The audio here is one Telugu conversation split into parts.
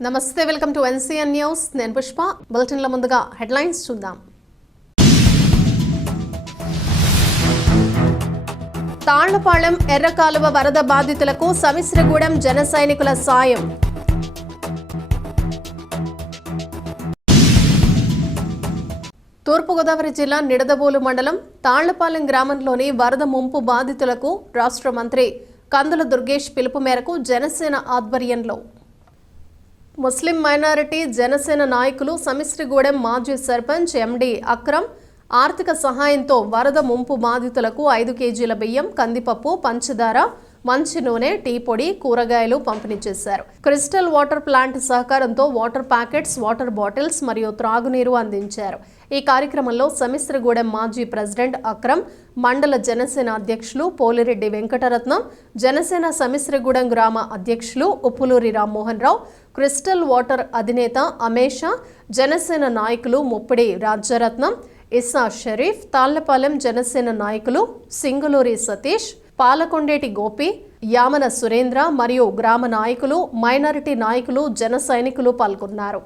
నమస్తే, వెల్కమ్ టు ఎన్సీఎన్ న్యూస్. నేను పుష్ప. బులెటిన్ల ముందుగా హెడ్లైన్స్ చూద్దాం. తాళ్లపాళెం ఎర్రకాలువ వరద బాధితులకు సమిశ్రగూడెం జన సైనికుల సాయం. తూర్పుగోదావరి జిల్లా నిడదవోలు మండలం తాళ్లపాలెం గ్రామంలోని వరద ముంపు బాధితులకు రాష్ట్ర మంత్రి కందుల దుర్గేష్ పిలుపు మేరకు జనసేన ఆధ్వర్యంలో ముస్లిం మైనారిటీ జనసేన నాయకులు సమిశ్రగూడెం మాజీ సర్పంచ్ ఎండి అక్రమ్ ఆర్థిక సహాయంతో వరద ముంపు బాధితులకు 5 కేజీల బియ్యం, కందిపప్పు, పంచదార, మంచి నూనె, టీ పొడి, కూరగాయలు పంపిణీ చేశారు. క్రిస్టల్ వాటర్ ప్లాంట్ సహకారంతో వాటర్ ప్యాకెట్స్, వాటర్ బాటిల్స్ మరియు త్రాగునీరు అందించారు. ఈ కార్యక్రమంలో సమిశ్రగూడెం మాజీ ప్రెసిడెంట్ అక్రమ్, మండల జనసేన అధ్యక్షులు పోలిరెడ్డి వెంకటరత్నం, జనసేన సమిశ్రగూడెం గ్రామ అధ్యక్షులు ఉప్పులూరి రామ్మోహన్ రావు, క్రిస్టల్ వాటర్ అధినేత అమేషా, జనసేన నాయకులు ముప్పిడి రాజ్యరత్నం, ఇస్సా షరీఫ్, తాళ్లపాలెం జనసేన నాయకులు సింగులూరి సతీష్, పాలకొండేటి గోపి, యామన సురేంద్ర మరియు గ్రామ నాయకులు, మైనారిటీ నాయకులు, జన సైనికులు పాల్గొన్నారు.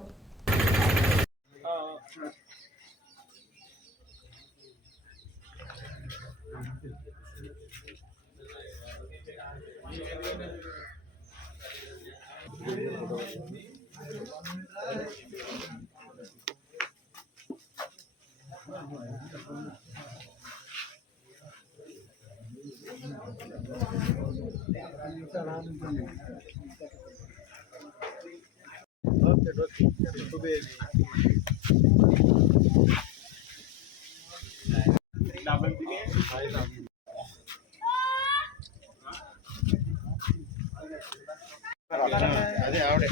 అదే ఆవిడే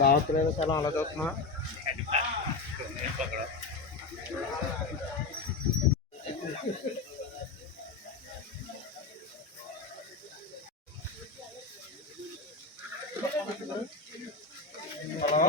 బాగుంటుంది. చాలా అలా చూస్తున్నా. హలో